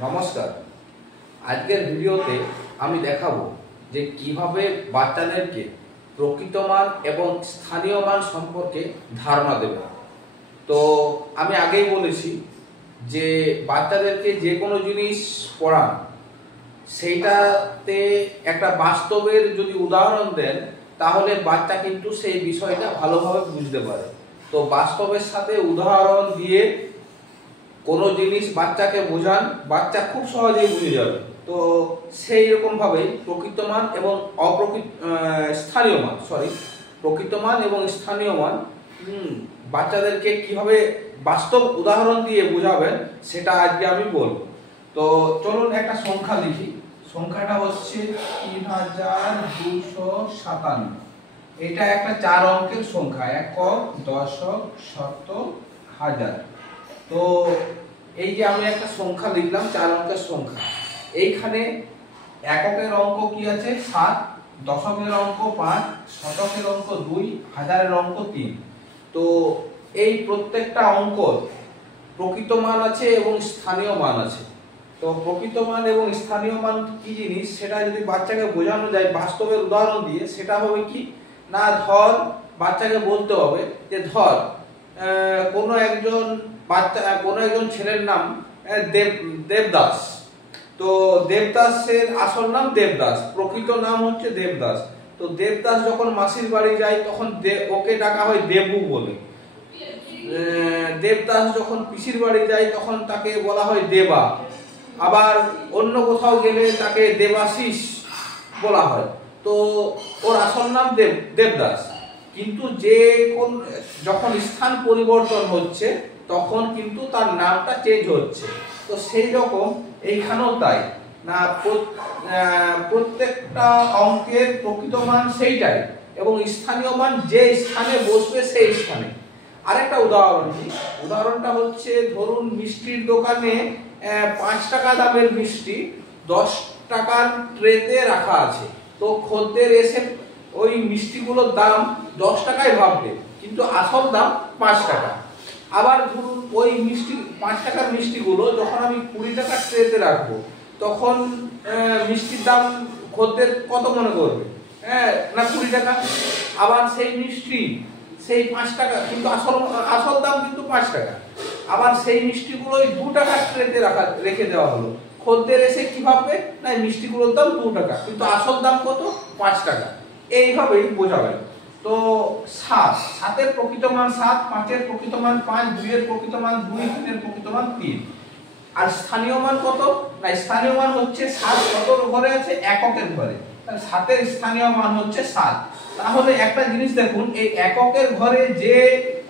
নমস্কার। আজকের ভিডিওতে আমি দেখাবো যে কিভাবে বাচ্চাদেরকে প্রকৃত মান এবং স্থানীয় মান সম্পর্কে ধারণা দেব। তো আমি আগেই বলেছি যে বাচ্চাদেরকে যে কোনো জিনিস পড়ান সেইটাতে একটা বাস্তবের যদি উদাহরণ দেন তাহলে বাচ্চা কিন্তু সেই বিষয়টা ভালোভাবে বুঝতে পারে। তো বাস্তবের সাথে উদাহরণ দিয়ে কোনো জিনিস বাচ্চাকে বোঝান, বাচ্চা খুব সহজেই বুঝে যাবে। তো সেই রকম ভাবেই প্রকৃত মান এবং প্রকৃত মান এবং স্থানীয় মান বাচ্চাদেরকে কিভাবে বাস্তব উদাহরণ দিয়ে বোঝাবেন সেটা আজকে আমি বলবো। তো চলুন একটা সংখ্যা লিখি। সংখ্যাটা হচ্ছে 3257। এটা একটা 4 অঙ্কের সংখ্যা, একক, দশক, শতক, হাজার। তো এই যে আমি একটা সংখ্যা লিখলাম, 4 অঙ্কের সংখ্যা। এইখানে এককের অঙ্ক কি আছে 7, দশকের অঙ্ক 5, শতকের অঙ্ক 2, হাজারের অঙ্ক 3। তো এই প্রত্যেকটা অঙ্কর প্রকৃত মান আছে এবং স্থানীয় মান আছে। তো প্রকৃত মান এবং স্থানীয় মান কি জিনিস সেটা যদি বাচ্চাকে বোঝানো যায় বাস্তবের উদাহরণ দিয়ে, সেটা হবে কি না, ধর বাচ্চাকে বলতে হবে যে ধর কোনো একজন ছেলের নাম দেবদাস। তো দেবদাসের আসল নাম দেবদাস, প্রকৃত নাম হচ্ছে দেবদাস। তো দেবদাস যখন মাসির বাড়ি যায় তখন ওকে ডাকা হয় দেবু বলে। দেবদাস যখন পিসির বাড়ি যায় তখন তাকে বলা হয় দেবা। আবার অন্য কোথাও গেলে তাকে দেবাশিস বলা হয়। তো ওর আসল নাম দেবদাস, কিন্তু যখন স্থান পরিবর্তন হচ্ছে তখন কিন্তু তার নামটা চেঞ্জ হচ্ছে। তো সেই রকম এইখানেও তাই না, প্রত্যেকটা অঙ্কের প্রকৃত মান সেইটাই এবং স্থানীয় মান যে স্থানে বসবে সেই স্থানে। আরেকটা উদাহরণটা হচ্ছে ধরুন মিষ্টির দোকানে 5 টাকা দামের মিষ্টি 10 টাকার ট্রেতে রাখা আছে। তো খদ্দের এসে ওই মিষ্টিগুলোর দাম 10 টাকায় ভাববে, কিন্তু আসল দাম 5 টাকা। আবার ধরুন ওই 5 টাকার মিষ্টিগুলো যখন আমি 20 টাকার ট্রেতে রাখবো তখন মিষ্টির দাম খদ্দের কত মনে করবে? না 20 টাকা। আবার সেই মিষ্টি সেই 5 টাকা, কিন্তু আসল দাম কিন্তু 5 টাকা। আবার সেই মিষ্টিগুলো ওই 2 টাকার ট্রেতে রেখে দেওয়া হলো। খদ্দের এসে কি ভাববে? না মিষ্টিগুলোর দাম 2 টাকা, কিন্তু আসল দাম কত? 5 টাকা। এইভাবেই বোঝাবেন। তো 7 এর প্রকৃত মান 7, 5 এর প্রকৃত মান 5, 2 এর প্রকৃত মান 2, 3 এর প্রকৃত মান 3। আর স্থানীয় মান কত? না স্থানীয় মান হচ্ছে 7 কতর ঘরে আছে? এককের ঘরে। তাহলে 7 এর স্থানীয় মান হচ্ছে 7। তাহলে একটা জিনিস দেখুন, এই এককের ঘরে যে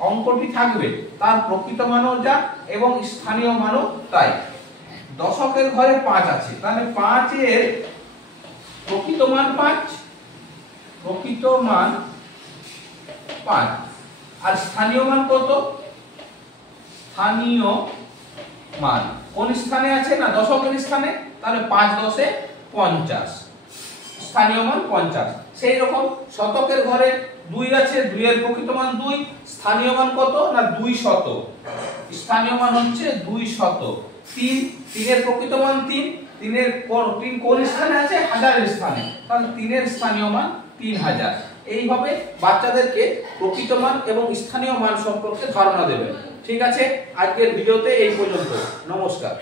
অঙ্কটি থাকবে তার প্রকৃত মানও যা এবং স্থানীয় মানও তাই। দশকের ঘরে 5 আছে, তাহলে 5 এর প্রকৃত মান 5, প্রকৃত মান 5। আর স্থানীয় মান কত? স্থানীয় মান কোন স্থানে আছে? না দশকের স্থানে। তাহলে 5 10 50, স্থানীয় মান 50। সেই রকম শতকের ঘরে 2 আছে, 2 এর প্রকৃত মান 2, স্থানীয় মান কত? না 200, স্থানীয় মান হচ্ছে 200। 3 এর প্রকৃত মান 3, 3 কোন স্থানে আছে? হাজারের স্থানে। তাহলে 3 এর স্থানীয় মান 3000। এইভাবে বাচ্চাদেরকে প্রকৃত মান এবং স্থানীয় মান সম্পর্কে ধারণা দেবেন। ঠিক আছে, আজকের ভিডিওতে এই পর্যন্ত। নমস্কার।